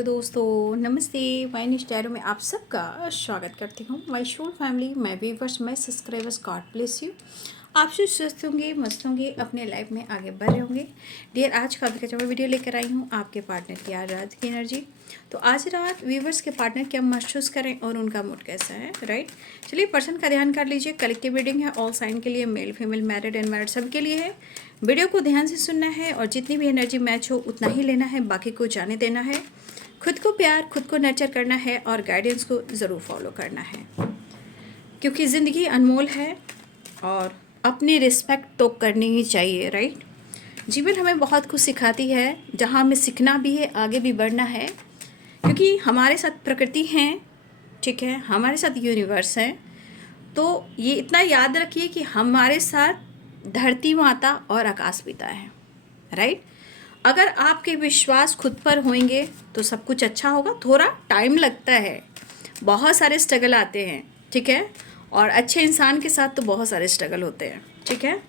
Hello दोस्तों, नमस्ते। Wine tarot में आप सबका स्वागत करती हूँ। My soul family, my viewers, my subscribers, God bless you. आप सब स्वस्थ होंगे, मस्त होंगे, अपने लाइफ में आगे बढ़ रहे होंगे। डियर, आज का मैं वीडियो लेकर आई हूँ आपके पार्टनर की आज रात की एनर्जी। तो आज रात व्यूवर्स के पार्टनर क्या महसूस करें और उनका मूड कैसा है, राइट। चलिए पर्सन का ध्यान कर लीजिए। कलेक्टिव रीडिंग है, ऑल साइन के लिए, मेल फीमेल, मैरिड अनमैरिड सबके लिए है। वीडियो को ध्यान से सुनना है और जितनी भी एनर्जी मैच हो उतना ही लेना है, बाकी को जाने देना है। खुद को प्यार, खुद को नर्चर करना है और गाइडेंस को ज़रूर फॉलो करना है, क्योंकि ज़िंदगी अनमोल है और अपनी रिस्पेक्ट तो करनी ही चाहिए, राइट। जीवन हमें बहुत कुछ सिखाती है, जहाँ हमें सीखना भी है, आगे भी बढ़ना है, क्योंकि हमारे साथ प्रकृति है, ठीक है, हमारे साथ यूनिवर्स है। तो ये इतना याद रखिए कि हमारे साथ धरती माता और आकाश पिता है, राइट। अगर आपके विश्वास खुद पर होंगे तो सब कुछ अच्छा होगा। थोड़ा टाइम लगता है, बहुत सारे स्ट्रगल आते हैं, ठीक है, और अच्छे इंसान के साथ तो बहुत सारे स्ट्रगल होते हैं, ठीक है।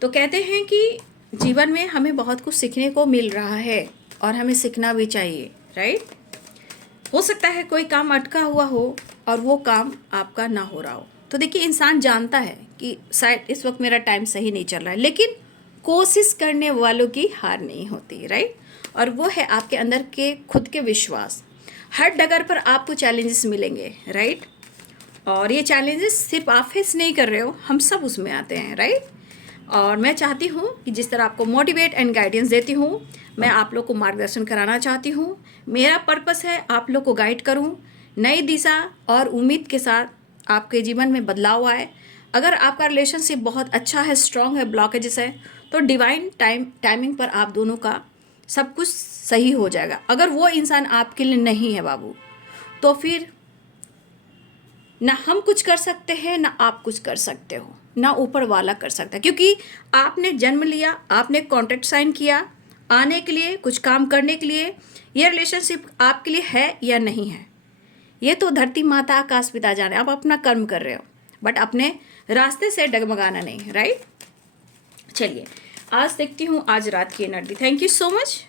तो कहते हैं कि जीवन में हमें बहुत कुछ सीखने को मिल रहा है और हमें सीखना भी चाहिए, राइट। हो सकता है कोई काम अटका हुआ हो और वो काम आपका ना हो रहा हो, तो देखिए इंसान जानता है कि शायद इस वक्त मेरा टाइम सही नहीं चल रहा है, लेकिन कोशिश करने वालों की हार नहीं होती, राइट। और वो है आपके अंदर के खुद के विश्वास। हर डगर पर आपको चैलेंजेस मिलेंगे, राइट। और ये चैलेंजेस सिर्फ आप फेस नहीं कर रहे हो, हम सब उसमें आते हैं, राइट। और मैं चाहती हूँ कि जिस तरह आपको मोटिवेट एंड गाइडेंस देती हूँ, मैं आप लोग को मार्गदर्शन कराना चाहती हूँ। मेरा पर्पस है आप लोग को गाइड करूँ, नई दिशा और उम्मीद के साथ आपके जीवन में बदलाव आए। अगर आपका रिलेशनशिप बहुत अच्छा है, स्ट्रॉन्ग है, ब्लॉकेजेस है, तो डिवाइन टाइमिंग पर आप दोनों का सब कुछ सही हो जाएगा। अगर वो इंसान आपके लिए नहीं है बाबू, तो फिर ना हम कुछ कर सकते हैं, ना आप कुछ कर सकते हो, ना ऊपर वाला कर सकता है, क्योंकि आपने जन्म लिया, आपने कॉन्ट्रैक्ट साइन किया आने के लिए, कुछ काम करने के लिए। ये रिलेशनशिप आपके लिए है या नहीं है, ये तो धरती माता आकाश पिता जाने। आप अपना कर्म कर रहे हो, बट अपने रास्ते से डगमगाना नहीं, राइट। चलिए आज देखती हूँ आज रात की energy. Thank you so much,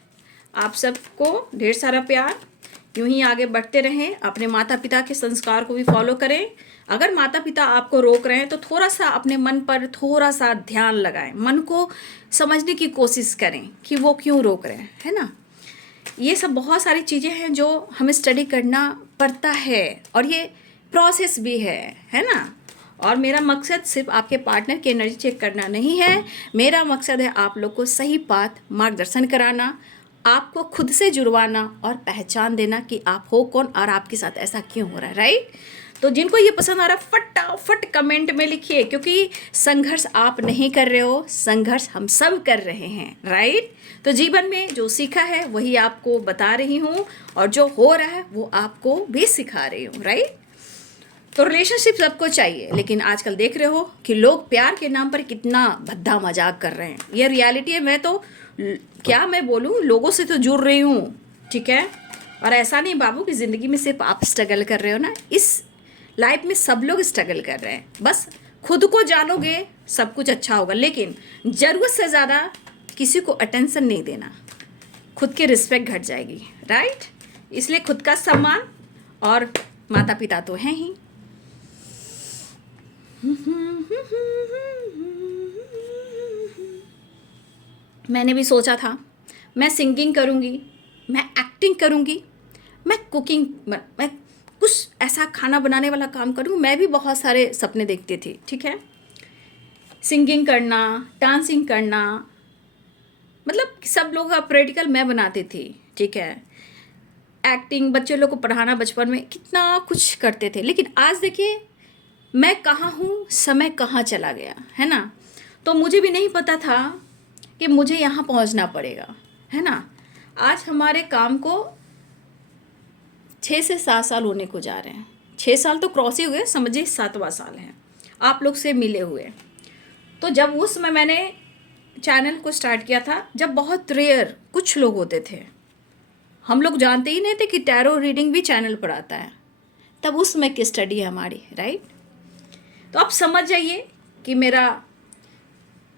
आप सबको ढेर सारा प्यार। यूं ही आगे बढ़ते रहें, अपने माता पिता के संस्कार को भी फॉलो करें। अगर माता पिता आपको रोक रहे हैं तो थोड़ा सा अपने मन पर थोड़ा सा ध्यान लगाएं, मन को समझने की कोशिश करें कि वो क्यों रोक रहे हैं, है ना। ये सब बहुत सारी चीज़ें हैं जो हमें स्टडी करना पड़ता है और ये प्रोसेस भी है ना। और मेरा मकसद सिर्फ आपके पार्टनर की एनर्जी चेक करना नहीं है, मेरा मकसद है आप लोग को सही बात मार्गदर्शन कराना, आपको खुद से जुड़वाना और पहचान देना कि आप हो कौन और आपके साथ ऐसा क्यों हो रहा है, राइट। तो जिनको ये पसंद आ रहा है फटाफट कमेंट में लिखिए, क्योंकि संघर्ष आप नहीं कर रहे हो, संघर्ष हम सब कर रहे हैं, राइट। तो जीवन में जो सीखा है वही आपको बता रही हूँ और जो हो रहा है वो आपको भी सिखा रही हूँ, राइट। तो रिलेशनशिप सबको चाहिए, लेकिन आजकल देख रहे हो कि लोग प्यार के नाम पर कितना भद्दा मजाक कर रहे हैं। ये रियलिटी है। मैं तो क्या मैं बोलूँ, लोगों से तो जुड़ रही हूँ, ठीक है। और ऐसा नहीं बाबू कि ज़िंदगी में सिर्फ आप स्ट्रगल कर रहे हो ना, इस लाइफ में सब लोग स्ट्रगल कर रहे हैं। बस खुद को जानोगे सब कुछ अच्छा होगा, लेकिन ज़रूरत से ज़्यादा किसी को अटेंशन नहीं देना, खुद की रिस्पेक्ट घट जाएगी, राइट। इसलिए खुद का सम्मान, और माता पिता तो हैं ही। मैंने भी सोचा था मैं सिंगिंग करूँगी, मैं एक्टिंग करूँगी, मैं कुकिंग, मैं कुछ ऐसा खाना बनाने वाला काम करूँगी। मैं भी बहुत सारे सपने देखती थी, ठीक है। सिंगिंग करना, डांसिंग करना, मतलब सब लोग का प्रैक्टिकल मैं बनाती थी, ठीक है। एक्टिंग, बच्चे लोग को पढ़ाना, बचपन में कितना कुछ करते थे। लेकिन आज देखिए मैं कहाँ हूँ, समय कहाँ चला गया, है ना। तो मुझे भी नहीं पता था कि मुझे यहाँ पहुँचना पड़ेगा, है ना। आज हमारे काम को 6 से 7 साल होने को जा रहे हैं। 6 साल तो क्रॉस ही हुए, समझिए 7वां साल है आप लोग से मिले हुए। तो जब उस समय मैंने चैनल को स्टार्ट किया था, जब बहुत रेयर कुछ लोग होते थे, हम लोग जानते ही नहीं थे कि टैरो रीडिंग भी चैनल पर आता है, तब उस समय की स्टडी है हमारी, राइट। तो आप समझ जाइए कि मेरा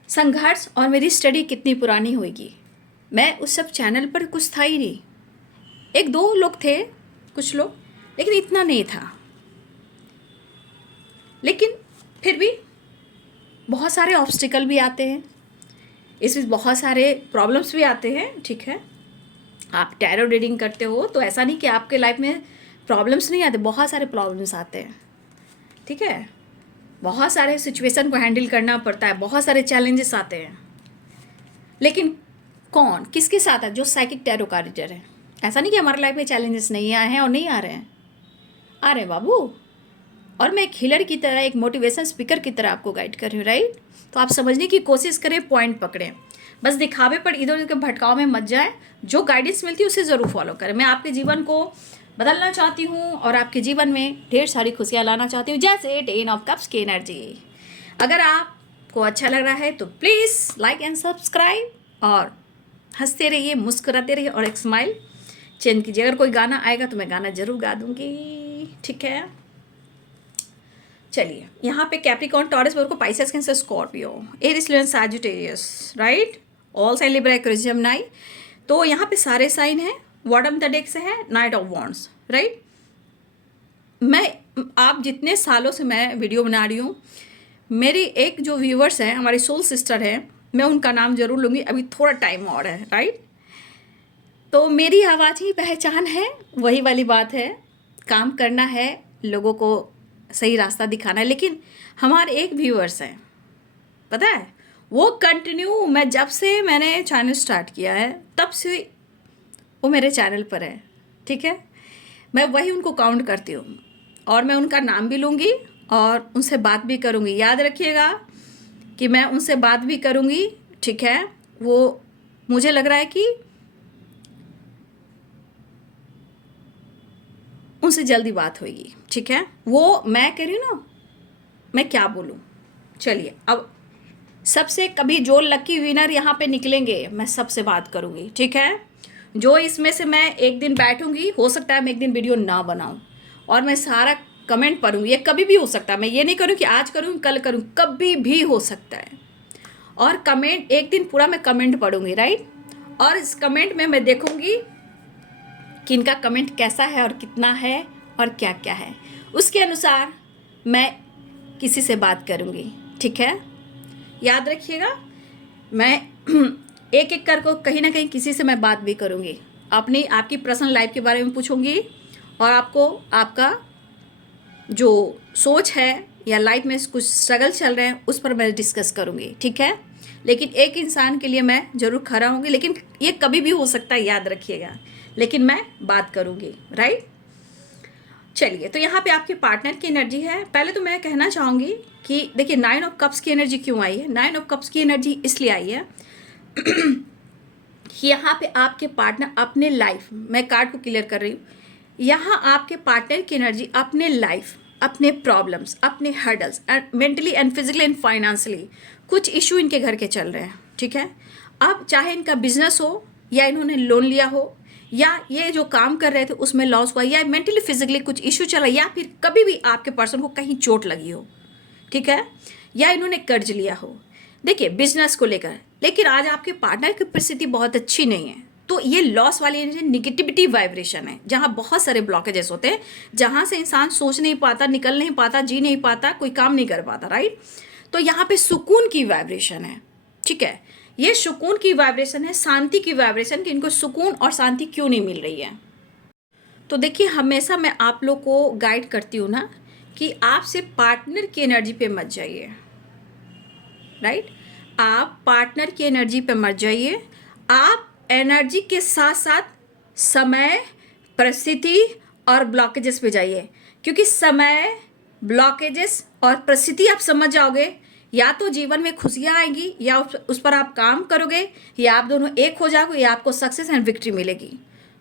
संघर्ष और मेरी स्टडी कितनी पुरानी होगी। मैं उस सब चैनल पर कुछ था ही नहीं, एक दो लोग थे, कुछ लोग, लेकिन इतना नहीं था। लेकिन फिर भी बहुत सारे ऑब्स्टिकल भी आते हैं, इसमें बहुत सारे प्रॉब्लम्स भी आते हैं। ठीक है, आप टैरो रीडिंग करते हो तो ऐसा नहीं कि आपके लाइफ में प्रॉब्लम्स नहीं आते, बहुत सारे प्रॉब्लम्स आते हैं। ठीक है, बहुत सारे सिचुएशन को हैंडल करना पड़ता है, बहुत सारे चैलेंजेस आते हैं। लेकिन कौन किसके साथ है? जो साइकिक टैरो का रीडर है। ऐसा नहीं कि हमारे लाइफ में चैलेंजेस नहीं आए हैं और नहीं आ रहे हैं, आ रहे हैं बाबू। और मैं एक हीलर की तरह, एक मोटिवेशन स्पीकर की तरह आपको गाइड कर रही हूँ, राइट? तो आप समझने की कोशिश करें, पॉइंट पकड़ें, बस दिखावे पर इधर उधर के भटकाव में मत जाए। जो गाइडेंस मिलती है उसे ज़रूर फॉलो करें। मैं आपके जीवन को बदलना चाहती हूँ और आपके जीवन में ढेर सारी खुशियाँ लाना चाहती हूँ, जैसे 10 ऑफ कप्स की एनर्जी। अगर आपको अच्छा लग रहा है तो प्लीज़ लाइक एंड सब्सक्राइब, और हंसते रहिए, मुस्कुराते रहिए, और एक स्माइल चेंज कीजिए। अगर कोई गाना आएगा तो मैं गाना ज़रूर गा दूँगी। ठीक है, चलिए। यहाँ पे Capricorn, Taurus, Virgo, Pisces, Cancer, Scorpio, Aries, Leo, Sagittarius, right? All sign, Libra, Aquarius, Gemini. तो यहाँ पे सारे साइन हैं। बॉटम द डेक से है नाइट ऑफ वॉन्ड्स, राइट? आप जितने सालों से मैं वीडियो बना रही हूँ, मेरी एक जो व्यूवर्स हैं, हमारी सोल सिस्टर हैं, मैं उनका नाम जरूर लूँगी, अभी थोड़ा टाइम और है, राइट? तो मेरी आवाज़ ही पहचान है, वही वाली बात है। काम करना है, लोगों को सही रास्ता दिखाना है। लेकिन हमारे एक व्यूअर्स हैं, पता है, वो कंटिन्यू, मैं जब से मैंने चैनल स्टार्ट किया है तब से वो मेरे चैनल पर है। ठीक है, मैं वही उनको काउंट करती हूँ, और मैं उनका नाम भी लूँगी और उनसे बात भी करूँगी। याद रखिएगा कि मैं उनसे बात भी करूँगी। ठीक है, वो मुझे लग रहा है कि उनसे जल्दी बात होगी। ठीक है, वो मैं कह रही हूँ ना, मैं क्या बोलूँ। चलिए, अब सबसे कभी जो लकी विनर यहाँ पे निकलेंगे, मैं सबसे बात करूँगी। ठीक है, जो इसमें से मैं एक दिन बैठूँगी, हो सकता है मैं एक दिन वीडियो ना बनाऊँ, और मैं सारा कमेंट पढ़ूँगी। ये कभी भी हो सकता है, मैं ये नहीं करूँ कि आज करूँ कल करूँ, कभी भी हो सकता है। और कमेंट एक दिन पूरा मैं कमेंट पढ़ूँगी, राइट? और इस कमेंट में मैं देखूँगी कि इनका कमेंट कैसा है और कितना है और क्या क्या है, उसके अनुसार मैं किसी से बात करूँगी। ठीक है, याद रखिएगा, मैं एक एक कर को कहीं ना कहीं किसी से मैं बात भी करूँगी, अपनी आपकी पर्सनल लाइफ के बारे में पूछूँगी, और आपको आपका जो सोच है या लाइफ में कुछ स्ट्रगल चल रहे हैं उस पर मैं डिस्कस करूँगी। ठीक है, लेकिन एक इंसान के लिए मैं ज़रूर खड़ा होंगी, लेकिन ये कभी भी हो सकता है, याद रखिएगा, लेकिन मैं बात करूँगी, राइट? चलिए, तो यहाँ पे आपके पार्टनर की एनर्जी है। पहले तो मैं कहना चाहूँगी कि देखिए, 9 ऑफ कप्स की एनर्जी क्यों आई है? 9 ऑफ कप्स की एनर्जी इसलिए आई है कि यहाँ पे आपके पार्टनर अपने लाइफ, मैं कार्ड को क्लियर कर रही हूँ, यहाँ आपके पार्टनर की एनर्जी अपने लाइफ, अपने प्रॉब्लम्स, अपने hurdles, mentally and physically and financially कुछ इशू इनके घर के चल रहे हैं। ठीक है, अब चाहे इनका बिजनेस हो, या इन्होंने लोन लिया हो, या ये जो काम कर रहे थे उसमें लॉस हुआ, या मेंटली फिजिकली कुछ इशू चला, या फिर कभी भी आपके पर्सन को कहीं चोट लगी हो, ठीक है, या इन्होंने कर्ज लिया हो, देखिए बिजनेस को लेकर। लेकिन आज आपके पार्टनर की परिस्थिति बहुत अच्छी नहीं है, तो ये लॉस वाली एनर्जी निगेटिविटी वाइब्रेशन है, जहाँ बहुत सारे ब्लॉकेजेस होते हैं, जहाँ से इंसान सोच नहीं पाता, निकल नहीं पाता, जी नहीं पाता, कोई काम नहीं कर पाता, राइट? तो यहाँ पे सुकून की वाइब्रेशन है। ठीक है, ये सुकून की वाइब्रेशन है, शांति की वाइब्रेशन, कि इनको सुकून और शांति क्यों नहीं मिल रही है। तो देखिए, हमेशा मैं आप लोग को गाइड करती हूँ ना कि आप सिर्फ पार्टनर की एनर्जी पे मत जाइए, राइट? आप पार्टनर की एनर्जी पे मत जाइए, आप एनर्जी के साथ साथ समय, परिस्थिति और ब्लॉकेजेस पे जाइए। क्योंकि समय, ब्लॉकेजेस और परिस्थिति आप समझ जाओगे, या तो जीवन में खुशियाँ आएंगी, या उस पर आप काम करोगे, या आप दोनों एक हो जाओगे, या आपको सक्सेस एंड विक्ट्री मिलेगी।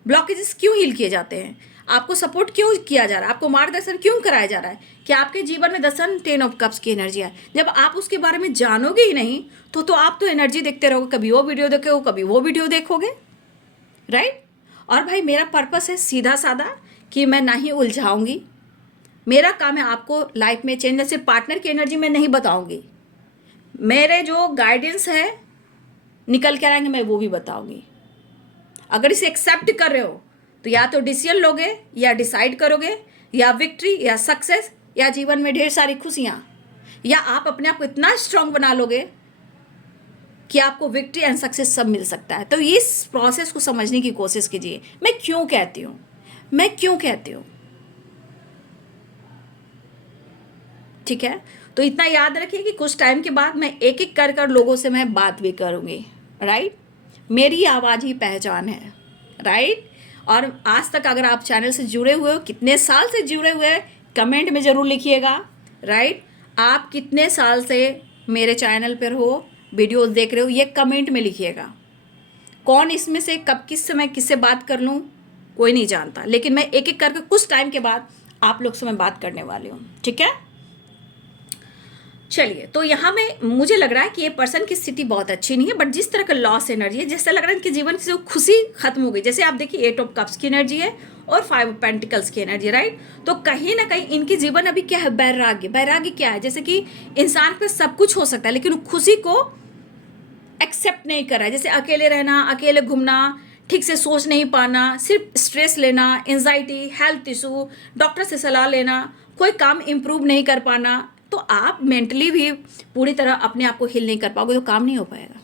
ब्लॉकेजेस क्यों हील किए जाते हैं? आपको सपोर्ट क्यों किया जा रहा है? आपको मार्गदर्शन क्यों कराया जा रहा है? कि आपके जीवन में 10 ऑफ कप्स की एनर्जी है। जब आप उसके बारे में जानोगे ही नहीं, तो आप तो एनर्जी देखते रहोगे, कभी वो वीडियो देखोगे, कभी वो वीडियो देखोगे, राइट? और भाई, मेरा पर्पस है सीधा साधा, कि मैं ना ही उलझाऊंगी। मेरा काम है आपको लाइफ में चेंज, जैसे पार्टनर की एनर्जी मैं नहीं बताऊंगी, मेरे जो गाइडेंस है निकल के आएंगे, मैं वो भी बताऊंगी। अगर इसे एक्सेप्ट कर रहे हो तो तो या तो डिसीजन लोगे या डिसाइड करोगे, या विक्ट्री या सक्सेस या जीवन में ढेर सारी खुशियाँ, या आप अपने आप को इतना स्ट्रांग बना लोगे कि आपको विक्ट्री एंड सक्सेस सब मिल सकता है। तो इस प्रोसेस को समझने की कोशिश कीजिए। मैं क्यों कहती हूँ, ठीक है। तो इतना याद रखिए कि कुछ टाइम के बाद मैं एक एक कर लोगों से मैं बात भी करूँगी, राइट। मेरी आवाज़ ही पहचान है, राइट। और आज तक अगर आप चैनल से जुड़े हुए हो, कितने साल से जुड़े हुए हैं, कमेंट में ज़रूर लिखिएगा, राइट। आप कितने साल से मेरे चैनल पर हो, वीडियोस देख रहे हो, ये कमेंट में लिखिएगा। कौन इसमें से कब किस समय किससे बात कर लूँ कोई नहीं जानता, लेकिन मैं एक एक करके कुछ टाइम के बाद आप लोग से मैं बात करने वाली हूँ, ठीक है। चलिए, तो यहाँ में मुझे लग रहा है कि ये पर्सन की स्थिति बहुत अच्छी नहीं है, बट जिस तरह का लॉस एनर्जी है, जैसे लग रहा है कि जीवन से खुशी खत्म हो गई। जैसे आप देखिए 8 ऑफ कप्स की एनर्जी है और 5 ऑफ पेंटिकल्स की एनर्जी, राइट। तो कहीं ना कहीं इनकी जीवन अभी क्या है, बैराग्य क्या है। जैसे कि इंसान पे सब कुछ हो सकता है लेकिन खुशी को एक्सेप्ट नहीं कर रहा है। जैसे अकेले रहना, अकेले घूमना, ठीक से सोच नहीं पाना, सिर्फ स्ट्रेस लेना, एंजाइटी, हेल्थ इशू, डॉक्टर से सलाह लेना, कोई काम इम्प्रूव नहीं कर पाना। तो आप मेंटली भी पूरी तरह अपने आप को हील नहीं कर पाओगे तो काम नहीं हो पाएगा।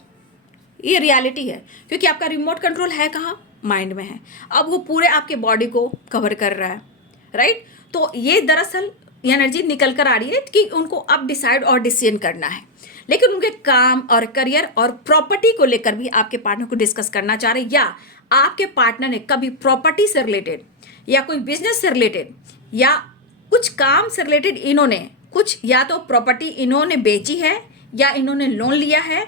ये रियलिटी है, क्योंकि आपका रिमोट कंट्रोल है कहाँ, माइंड में है। अब वो पूरे आपके बॉडी को कवर कर रहा है, राइट। तो ये दरअसल एनर्जी निकल कर आ रही है कि उनको अब डिसाइड और डिसीजन करना है, लेकिन उनके काम और करियर और प्रॉपर्टी को लेकर भी आपके पार्टनर को डिस्कस करना चाह रहे हैं, या आपके पार्टनर ने कभी प्रॉपर्टी से रिलेटेड या कोई बिजनेस से रिलेटेड या कुछ काम से रिलेटेड इन्होंने कुछ, या तो प्रॉपर्टी इन्होंने बेची है या इन्होंने लोन लिया है,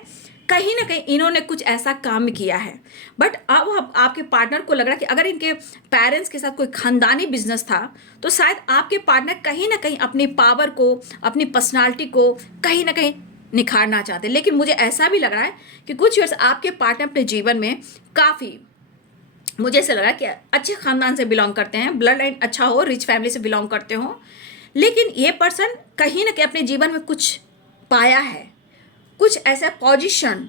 कहीं ना कहीं इन्होंने कुछ ऐसा काम किया है। बट अब आपके पार्टनर को लग रहा है कि अगर इनके पेरेंट्स के साथ कोई खानदानी बिजनेस था तो शायद आपके पार्टनर कहीं ना कहीं अपनी पावर को, अपनी पर्सनालिटी को कहीं ना कहीं निखारना चाहते हैं। लेकिन मुझे ऐसा भी लग रहा है कि कुछ ईयर्स आपके पार्टनर अपने जीवन में काफ़ी, मुझे ऐसा लग रहा है कि अच्छे खानदान से बिलोंग करते हैं, ब्लड लाइन अच्छा हो, रिच फैमिली से बिलोंग करते हो, लेकिन ये पर्सन कहीं ना कहीं अपने जीवन में कुछ पाया है, कुछ ऐसा पोजीशन,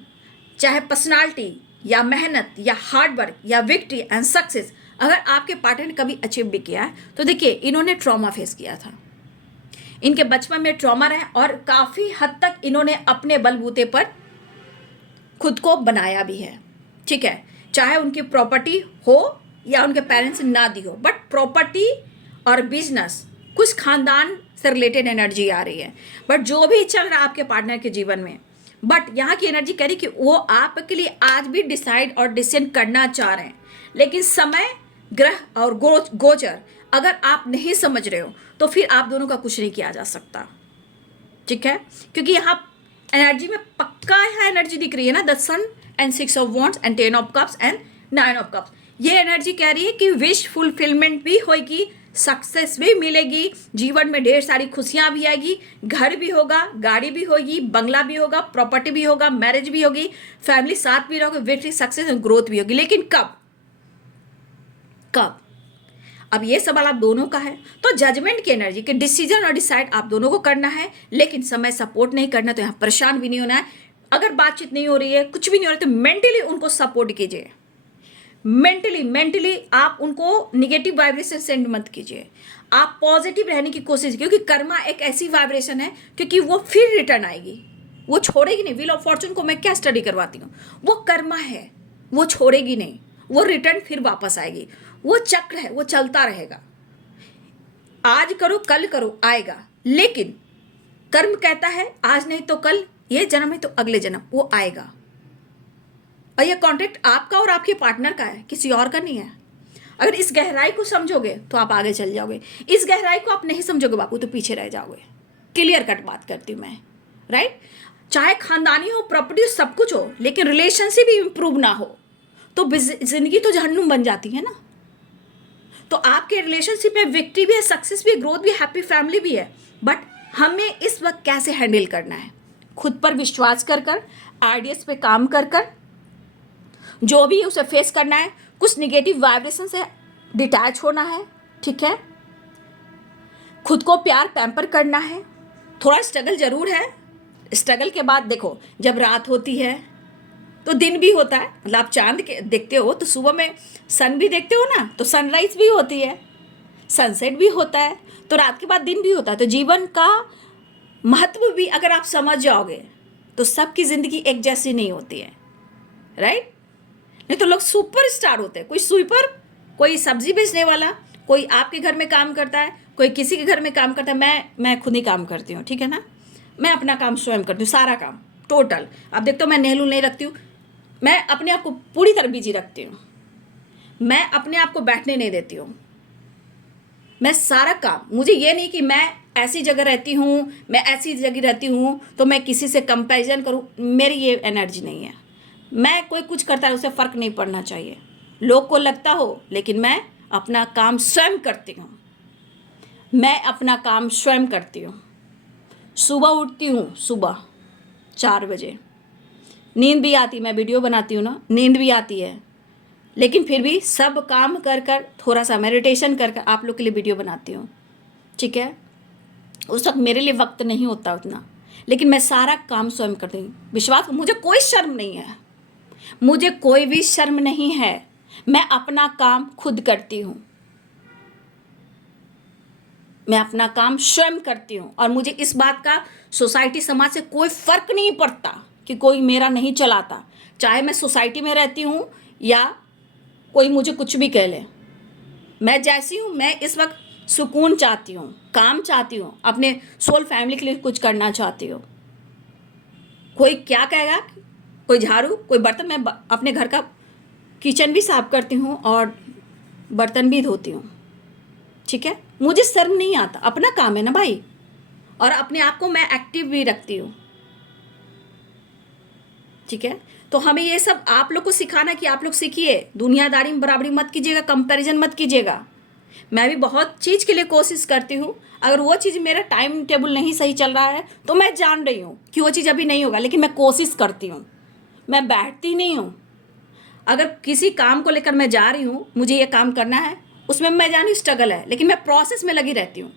चाहे पर्सनालिटी या मेहनत या हार्ड वर्क या विक्ट्री एंड सक्सेस अगर आपके पार्टनर ने कभी अचीव भी किया है तो देखिए इन्होंने ट्रॉमा फेस किया था, इनके बचपन में ट्रॉमा रहा और काफ़ी हद तक इन्होंने अपने बलबूते पर खुद को बनाया भी है, ठीक है। चाहे उनकी प्रॉपर्टी हो या उनके पेरेंट्स ना दी हो, बट प्रॉपर्टी और बिजनेस कुछ खानदान से रिलेटेड एनर्जी आ रही है। बट जो भी चल रहा है आपके पार्टनर के जीवन में, बट यहाँ की एनर्जी कह रही कि वो आपके लिए आज भी डिसाइड और डिसीजन करना चाह रहे हैं, लेकिन समय, ग्रह और गोचर अगर आप नहीं समझ रहे हो तो फिर आप दोनों का कुछ नहीं किया जा सकता, ठीक है। क्योंकि यहाँ एनर्जी में पक्का यहाँ एनर्जी दिख रही है ना, the Sun and 6 of wands and 10 of cups and 9 of cups. ये एनर्जी कह रही है कि विश फुलफिलमेंट भी होगी, सक्सेस भी मिलेगी, जीवन में ढेर सारी खुशियां भी आएगी, घर भी होगा, गाड़ी भी होगी, बंगला भी होगा, प्रॉपर्टी भी होगा, मैरिज भी होगी, फैमिली साथ भी रहोगे, विक्ट्री, सक्सेस एंड ग्रोथ भी होगी। लेकिन कब कब अब ये सवाल आप दोनों का है। तो जजमेंट की एनर्जी के डिसीजन और डिसाइड आप दोनों को करना है, लेकिन समय सपोर्ट नहीं करना। तो यहाँ परेशान भी नहीं होना है। अगर बातचीत नहीं हो रही है, कुछ भी नहीं हो रहा है, तो मेंटली उनको सपोर्ट कीजिए। मेंटली आप उनको निगेटिव वाइब्रेशन सेंड मत कीजिए, आप पॉजिटिव रहने की कोशिश, क्योंकि कर्मा एक ऐसी वाइब्रेशन है क्योंकि वो फिर रिटर्न आएगी, वो छोड़ेगी नहीं। व्हील ऑफ फॉर्चून को मैं क्या स्टडी करवाती हूँ, वो कर्मा है, वो छोड़ेगी नहीं, वो रिटर्न फिर वापस आएगी। वो चक्र है, वो चलता रहेगा। आज करो कल करो, आएगा। लेकिन कर्म कहता है आज नहीं तो कल, ये जन्म है तो अगले जन्म वो आएगा। और ये कॉन्ट्रैक्ट आपका और आपके पार्टनर का है, किसी और का नहीं है। अगर इस गहराई को समझोगे तो आप आगे चल जाओगे, इस गहराई को आप नहीं समझोगे बापू तो पीछे रह जाओगे। क्लियर कट बात करती हूँ मैं, राइट। चाहे खानदानी हो, प्रॉपर्टी हो, सब कुछ हो, लेकिन रिलेशनशिप भी इंप्रूव ना हो तो जिंदगी तो जहन्नुम बन जाती है ना। तो आपके रिलेशनशिप में विक्ट्री भी है, सक्सेस भी है, ग्रोथ भी, हैप्पी फैमिली भी है, बट हमें इस वक्त कैसे हैंडल करना है, खुद पर विश्वास कर कर, आइडियाज पे काम कर कर, जो भी उसे फेस करना है, कुछ निगेटिव वाइब्रेशन से डिटैच होना है, ठीक है। खुद को प्यार पैम्पर करना है। थोड़ा स्ट्रगल जरूर है, स्ट्रगल के बाद देखो जब रात होती है तो दिन भी होता है, मतलब आप चांद के देखते हो तो सुबह में सन भी देखते हो ना, तो सनराइज भी होती है, सनसेट भी होता है, तो रात के बाद दिन भी होता है। तो जीवन का महत्व भी अगर आप समझ जाओगे तो सबकी ज़िंदगी एक जैसी नहीं होती है, राइट। नहीं तो लोग सुपर स्टार होते हैं, कोई स्वीपर, कोई सब्जी बेचने वाला, कोई आपके घर में काम करता है, कोई किसी के घर में काम करता है। मैं खुद ही काम करती हूँ, ठीक है ना। मैं अपना काम स्वयं करती हूँ, सारा काम टोटल। अब देखते हो मैं नेहरू नहीं रखती हूँ, मैं अपने आप को पूरी तरह बिजी रखती हूँ, मैं अपने आप को बैठने नहीं देती हूँ। मैं सारा काम, मुझे ये नहीं कि मैं ऐसी जगह रहती हूँ, मैं ऐसी जगह रहती हूँ तो मैं किसी से कंपैरिजन करूँ, मेरी ये एनर्जी नहीं है। मैं कोई कुछ करता है उसे फ़र्क नहीं पड़ना चाहिए, लोग को लगता हो, लेकिन मैं अपना काम स्वयं करती हूँ। मैं अपना काम स्वयं करती हूँ। सुबह उठती हूँ, सुबह 4 बजे, नींद भी आती, मैं वीडियो बनाती हूँ ना, नींद भी आती है, लेकिन फिर भी सब काम कर कर, थोड़ा सा मेडिटेशन कर कर आप लोग के लिए वीडियो बनाती हूँ, ठीक है। उस वक्त मेरे लिए वक्त नहीं होता उतना, लेकिन मैं सारा काम स्वयं करती हूँ। विश्वास, मुझे कोई शर्म नहीं है, मुझे कोई भी शर्म नहीं है। मैं अपना काम खुद करती हूँ, मैं अपना काम स्वयं करती हूँ, और मुझे इस बात का सोसाइटी समाज से कोई फर्क नहीं पड़ता कि कोई मेरा नहीं चलाता, चाहे मैं सोसाइटी में रहती हूँ या कोई मुझे कुछ भी कह ले। मैं जैसी हूँ, मैं इस वक्त सुकून चाहती हूँ, काम चाहती हूँ, अपने सोल फैमिली के लिए कुछ करना चाहती हूँ। कोई क्या कहेगा, कोई झाड़ू, कोई बर्तन, मैं अपने घर का किचन भी साफ करती हूँ और बर्तन भी धोती हूँ, ठीक है। मुझे शर्म नहीं आता, अपना काम है ना भाई, और अपने आप को मैं एक्टिव भी रखती हूँ, ठीक है। तो हमें ये सब आप लोग को सिखाना कि आप लोग सीखिए, दुनियादारी में बराबरी मत कीजिएगा, कंपैरिजन मत कीजिएगा। मैं भी बहुत चीज़ के लिए कोशिश करती हूँ, अगर वो चीज़ मेरा टाइम टेबल नहीं सही चल रहा है तो मैं जान रही हूँ कि वो चीज़ अभी नहीं होगा, लेकिन मैं कोशिश करती हूँ, मैं बैठती नहीं हूँ। अगर किसी काम को लेकर मैं जा रही हूँ, मुझे ये काम करना है, उसमें मैं जानी स्ट्रगल है, लेकिन मैं प्रोसेस में लगी रहती हूँ।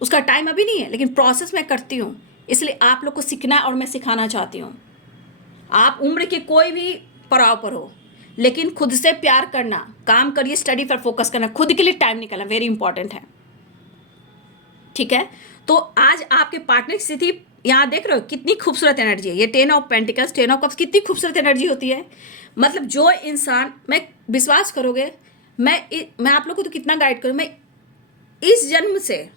उसका टाइम अभी नहीं है, लेकिन प्रोसेस में करती हूँ। इसलिए आप लोग को सीखना और मैं सिखाना चाहती हूँ। आप उम्र के कोई भी पड़ाव पर हो, लेकिन खुद से प्यार करना, काम करिए, स्टडी पर फोकस करना, खुद के लिए टाइम निकालना वेरी इंपॉर्टेंट है, ठीक है। तो आज आपके पार्टनर की स्थिति यहाँ देख रहे हो, कितनी खूबसूरत एनर्जी है। ये 10 ऑफ पेंटिकल्स, 10 ऑफ कप्स, कितनी खूबसूरत एनर्जी होती है। मतलब जो इंसान, मैं विश्वास करोगे, मैं आप लोग को तो कितना गाइड करूँ, मैं इस जन्म से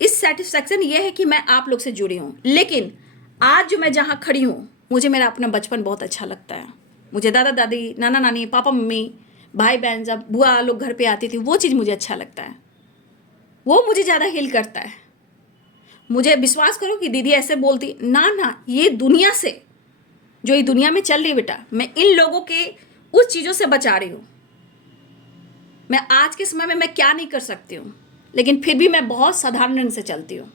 इस सेटिस्फैक्शन ये है कि मैं आप लोग से जुड़ी हूँ। लेकिन आज जो मैं जहाँ खड़ी हूँ, मुझे मेरा अपना बचपन बहुत अच्छा लगता है। मुझे दादा दादी, नाना नानी, पापा मम्मी, भाई बहन, जब बुआ लोग घर पे आती थी, वो चीज़ मुझे अच्छा लगता है, वो मुझे ज़्यादा हील करता है। मुझे विश्वास करो कि दीदी ऐसे बोलती ना ना, ये दुनिया से, जो ये दुनिया में चल रही है बेटा, मैं इन लोगों के उस चीज़ों से बचा रही हूँ। मैं आज के समय में मैं क्या नहीं कर सकती हूँ, लेकिन फिर भी मैं बहुत साधारण ढंग से चलती हूँ,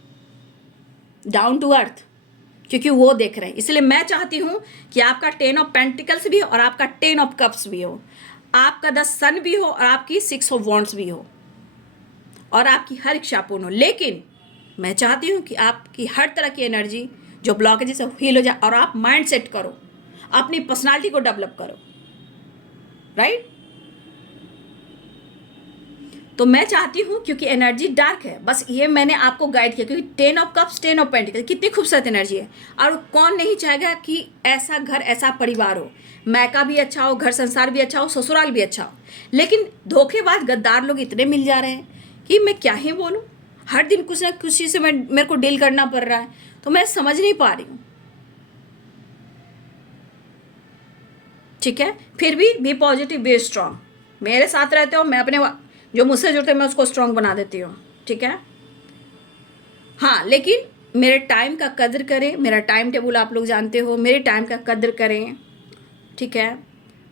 डाउन टू अर्थ, क्योंकि वो देख रहे हैं। इसलिए मैं चाहती हूँ कि आपका 10 ऑफ पेंटिकल्स भी हो और आपका 10 ऑफ कप्स भी हो, आपका 10 सन भी हो और आपकी 6 ऑफ वॉन्ड्स भी हो, और आपकी हर इच्छा पूर्ण हो। लेकिन मैं चाहती हूँ कि आपकी हर तरह की एनर्जी जो ब्लॉकेज से हील हो जाए, और आप माइंड सेट करो, अपनी पर्सनालिटी को डेवलप करो, राइट। तो मैं चाहती हूँ, क्योंकि एनर्जी डार्क है, बस ये मैंने आपको गाइड किया, क्योंकि 10 ऑफ कप्स, 10 ऑफ पेंटिकल, कितनी खूबसूरत एनर्जी है। और कौन नहीं चाहेगा कि ऐसा घर, ऐसा परिवार हो, मायका भी अच्छा हो, घर संसार भी अच्छा हो, ससुराल भी अच्छा हो। लेकिन धोखेबाज गद्दार लोग इतने मिल जा रहे हैं कि मैं क्या ही बोलूँ, हर दिन कुछ ना कुछ चीज़ से मेरे को डील करना पड़ रहा है, तो मैं समझ नहीं पा रही हूँ, ठीक है। फिर भी पॉजिटिव, बी स्ट्रांग, मेरे साथ रहते हो, मैं अपने जो मुझसे जुड़ते हैं मैं उसको स्ट्रांग बना देती हूँ, ठीक है। हाँ, लेकिन मेरे टाइम का कदर करें, मेरा टाइम टेबल आप लोग जानते हो, मेरे टाइम का कदर करें, ठीक है।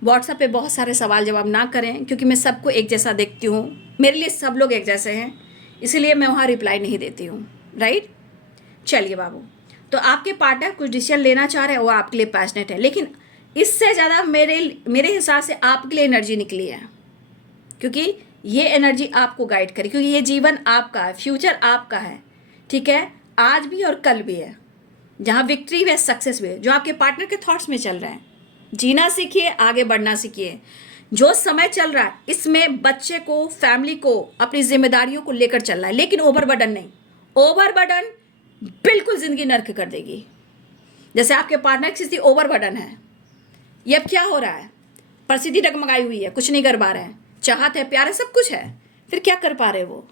व्हाट्सएप पे बहुत सारे सवाल जवाब ना करें, क्योंकि मैं सबको एक जैसा देखती हूँ, मेरे लिए सब लोग एक जैसे हैं, इसलिए मैं वहाँ रिप्लाई नहीं देती हूँ, राइट। चलिए बाबू, तो आपके पार्टनर कुछ डिसीजन लेना चाह रहे हैं, वो आपके लिए पैशनेट है, लेकिन इससे ज़्यादा मेरे हिसाब से आपके लिए एनर्जी निकली है, क्योंकि ये एनर्जी आपको गाइड करे, क्योंकि ये जीवन आपका है, फ्यूचर आपका है, ठीक है, आज भी और कल भी है। जहाँ विक्ट्री है, सक्सेस भी है, जो आपके पार्टनर के थॉट्स में चल रहे हैं। जीना सीखिए, आगे बढ़ना सीखिए। जो समय चल रहा है इसमें बच्चे को, फैमिली को, अपनी जिम्मेदारियों को लेकर चलना है, लेकिन ओवरबर्डन नहीं। ओवरबर्डन बिल्कुल जिंदगी नर्क कर देगी। जैसे आपके पार्टनर की स्थिति ओवरबर्डन है, ये अब क्या हो रहा है, परिस्थिति डगमगाई हुई है, कुछ नहीं कर पा रहे हैं, चाहत है, प्यार है, सब कुछ है, फिर क्या कर पा रहे वो।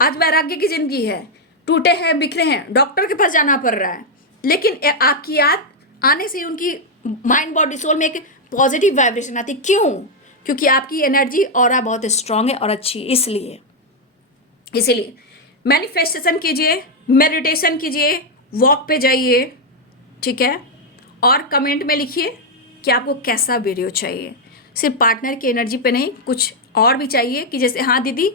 आज वैराग्य की जिंदगी है, टूटे हैं, बिखरे हैं, डॉक्टर के पास जाना पड़ रहा है, लेकिन आपकी याद आने से उनकी माइंड बॉडी सोल में एक पॉजिटिव वाइब्रेशन आती। क्यों? क्योंकि आपकी एनर्जी ऑरा बहुत स्ट्रांग है और अच्छी। इसीलिए मैनिफेस्टेशन कीजिए, मेडिटेशन कीजिए, वॉक पे जाइए, ठीक है, और कमेंट में लिखिए कि आपको कैसा वीडियो चाहिए। सिर्फ पार्टनर की एनर्जी पे नहीं, कुछ और भी चाहिए कि जैसे हाँ दीदी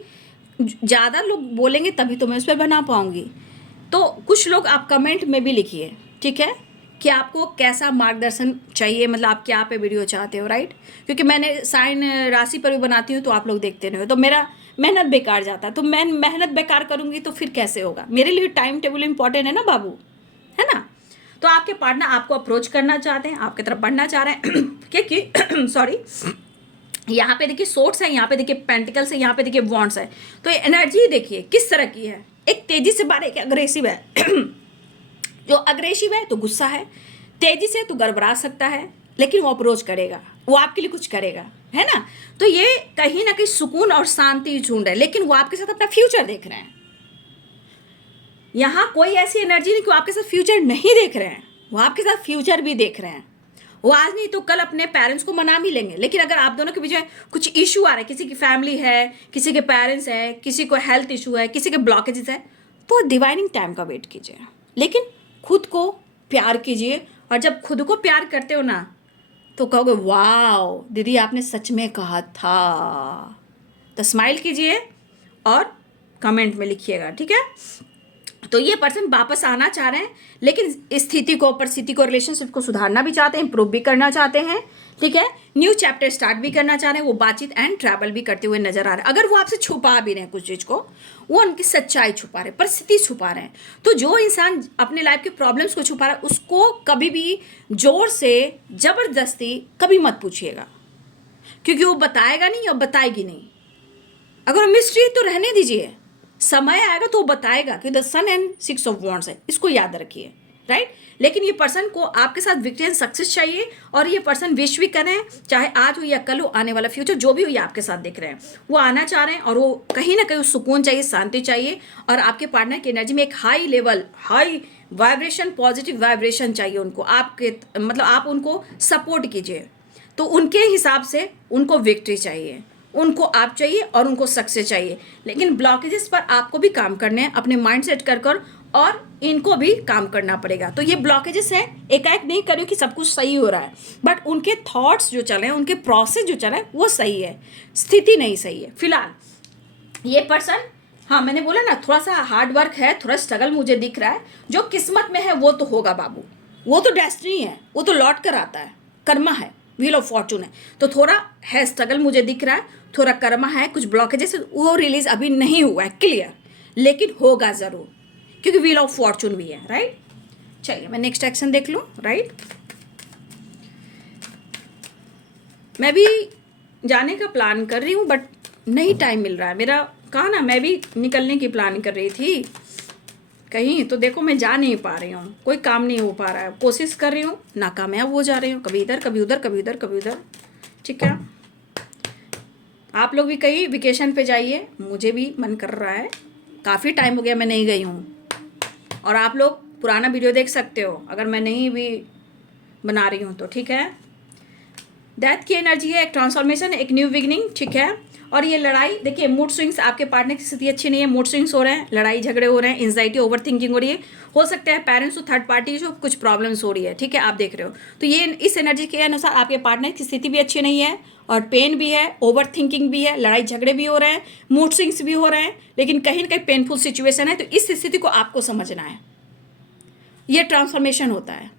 ज़्यादा लोग बोलेंगे तभी तो मैं उस पर बना पाऊँगी। तो कुछ लोग आप कमेंट में भी लिखिए, ठीक है, कि आपको कैसा मार्गदर्शन चाहिए, मतलब आप क्या पे वीडियो चाहते हो, राइट। क्योंकि मैंने साइन राशि पर भी बनाती हूँ तो आप लोग देखते नहीं हो, तो मेरा मेहनत बेकार जाता है। तो मैं मेहनत बेकार करूँगी तो फिर कैसे होगा। मेरे लिए टाइम टेबल इंपॉर्टेंट है ना बाबू, है ना। तो आपके पार्टनर आपको अप्रोच करना चाहते हैं, आपकी तरफ बढ़ना चाह रहे हैं क्योंकि सॉरी, यहाँ पे देखिए सोर्ट्स है, यहाँ पे देखिए पेंटिकल्स है, यहाँ पे देखिए वॉन्ड्स है। तो ये एनर्जी देखिए किस तरह की है। एक तेजी से बार, एक अग्रेसिव है। जो अग्रेसिव है तो गुस्सा है, तेजी से तो गड़बड़ा सकता है, लेकिन वो अप्रोच करेगा, वो आपके लिए कुछ करेगा, है ना। तो ये कहीं ना कहीं सुकून और शांति ढूंढ रहे हैं, लेकिन वो आपके साथ अपना फ्यूचर देख रहे हैं। यहाँ कोई ऐसी एनर्जी नहीं कि वो आपके साथ फ्यूचर नहीं देख रहे हैं, वो आपके साथ फ्यूचर भी देख रहे हैं। वो आज नहीं तो कल अपने पेरेंट्स को मना भी लेंगे, लेकिन अगर आप दोनों के बीच में कुछ इशू आ रहा है, किसी की फैमिली है, किसी के पेरेंट्स है, किसी को हेल्थ इशू है, किसी के ब्लॉकेजेस है, तो डिवाइनिंग टाइम का वेट कीजिए, लेकिन खुद को प्यार कीजिए। और जब खुद को प्यार करते हो ना तो कहोगे वाओ दीदी आपने सच में कहा था। तो स्माइल कीजिए और कमेंट में लिखिएगा, ठीक है। तो ये पर्सन वापस आना चाह रहे हैं, लेकिन स्थिति को, परिस्थिति को, रिलेशनशिप को सुधारना भी चाहते हैं, इम्प्रूव भी करना चाहते हैं, ठीक है। न्यू चैप्टर स्टार्ट भी करना चाह रहे हैं। वो बातचीत एंड ट्रैवल भी करते हुए नजर आ रहे हैं। अगर वो आपसे छुपा भी रहे हैं कुछ चीज़ को, वो उनकी सच्चाई छुपा रहे हैं, परिस्थिति छुपा रहे हैं। तो जो इंसान अपने लाइफ के प्रॉब्लम्स को छुपा रहा है उसको कभी भी जोर से, जबरदस्ती कभी मत पूछिएगा, क्योंकि वो बताएगा नहीं और बताएगी नहीं। अगर मिस्ट्री है तो रहने दीजिए, समय आएगा तो वो बताएगा कि the Sun and 6 of wands है, इसको याद रखिए, राइट। लेकिन ये पर्सन को आपके साथ विक्ट्री एंड सक्सेस चाहिए, और ये पर्सन विश भी कर रहे हैं, चाहे आज हो या कल हो, आने वाला फ्यूचर जो भी हो, ये आपके साथ देख रहे हैं, वो आना चाह रहे हैं। और वो कहीं ना कहीं सुकून चाहिए, शांति चाहिए, और आपके पार्टनर की एनर्जी में एक high level, high vibration, positive vibration चाहिए उनको। आपके मतलब आप उनको सपोर्ट कीजिए, तो उनके हिसाब से उनको विक्ट्री चाहिए, उनको आप चाहिए और उनको सक्सेस चाहिए। लेकिन ब्लॉकेजेस पर आपको भी काम करने हैं, अपने माइंड सेट कर और इनको भी काम करना पड़ेगा। तो ये ब्लॉकेजेस हैं, एकाएक नहीं करो कि सब कुछ सही हो रहा है, बट उनके थॉट्स जो चल रहे हैं, उनके प्रोसेस जो चल रहा है वो सही है, स्थिति नहीं सही है फिलहाल। ये पर्सन, हाँ मैंने बोला ना थोड़ा सा हार्ड वर्क है, थोड़ा स्ट्रगल मुझे दिख रहा है। जो किस्मत में है वो तो होगा बाबू, वो तो डेस्टिनी है, वो तो लौट कर आता है, कर्मा है, व्हील ऑफ फॉर्चून है। तो थोड़ा है स्ट्रगल मुझे दिख रहा है, थोड़ा कर्मा है, कुछ ब्लॉकेजेस वो रिलीज अभी नहीं हुआ है क्लियर, लेकिन होगा ज़रूर, क्योंकि व्हील ऑफ फॉर्चून भी है, राइट। चलिए मैं नेक्स्ट एक्शन देख लूँ, राइट। मैं भी जाने का प्लान कर रही हूँ बट नहीं टाइम मिल रहा है मेरा। कहा ना मैं भी निकलने की प्लान कर रही थी कहीं, तो देखो मैं जा नहीं पा रही हूँ, कोई काम नहीं हो पा रहा है, कोशिश कर रही हूँ, नाकामयाब हो जा रही हूँ, कभी इधर कभी उधर, कभी इधर कभी उधर, ठीक है। आप लोग भी कहीं वेकेशन पे जाइए, मुझे भी मन कर रहा है, काफ़ी टाइम हो गया मैं नहीं गई हूँ। और आप लोग पुराना वीडियो देख सकते हो अगर मैं नहीं भी बना रही हूँ तो, ठीक है। डेथ की एनर्जी है, एक ट्रांसफॉर्मेशन, एक न्यू बिगिनिंग, ठीक है। और ये लड़ाई देखिए, मूड स्विंग्स, आपके पार्टनर की स्थिति अच्छी नहीं है, मूड स्विंग्स हो रहे हैं, लड़ाई झगड़े हो रहे हैं, एंजाइटी, ओवर थिंकिंग हो रही है, हो सकता है पेरेंट्स और थर्ड पार्टी जो कुछ प्रॉब्लम्स हो रही है, ठीक है, आप देख रहे हो। तो ये इस एनर्जी के अनुसार आपके पार्टनर की स्थिति भी अच्छी नहीं है, और पेन भी है, ओवर थिंकिंग भी है, लड़ाई झगड़े भी हो रहे हैं, मूड स्विंग्स भी हो रहे हैं, लेकिन कहीं ना कहीं पेनफुल सिचुएशन है। तो इस स्थिति को आपको समझना है, ये ट्रांसफॉर्मेशन होता है।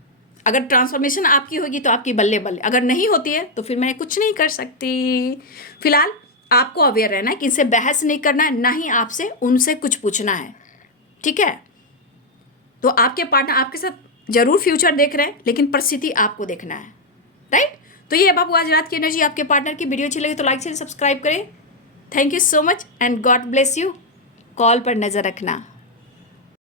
अगर ट्रांसफॉर्मेशन आपकी होगी तो आपकी बल्ले बल्ले, अगर नहीं होती है तो फिर मैं कुछ नहीं कर सकती। फिलहाल आपको अवेयर रहना है कि इनसे बहस नहीं करना है, ना ही आपसे उनसे कुछ पूछना है, ठीक है। तो आपके पार्टनर आपके साथ जरूर फ्यूचर देख रहे हैं, लेकिन परिस्थिति आपको देखना है, राइट। तो ये है बाबू आज रात की एनर्जी आपके पार्टनर की। वीडियो अच्छी लगी तो लाइक शेयर सब्सक्राइब करें। Thank you so much and God bless you. Call पर नज़र रखना।